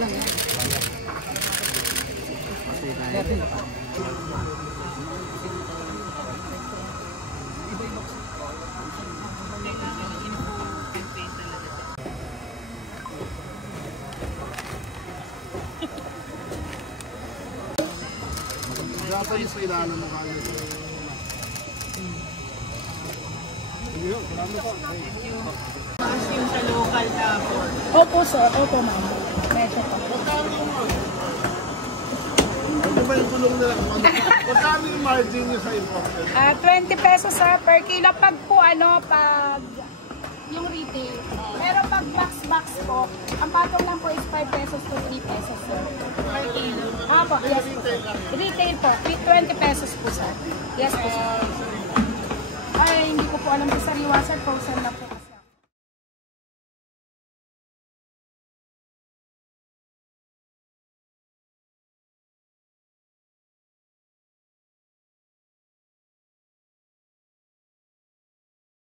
lang yan. Japanese kailangan mo kayo. Tapos yung sa local na pork. Opo sir, opo ma'am. Medyo pa. Ano ba yung tulong nila? Magkano yung margin nyo sa imported? 20 pesos sir per kilo pag po pag yung retail. Pero pag box po, ang patong lang po is 5 pesos to 3 pesos sir. Per kilo. Po, yes po sir. Retail po, 20 pesos po sir. Yes po sir. Ay, hindi ko po alam sa sariwa sir, frozen na po.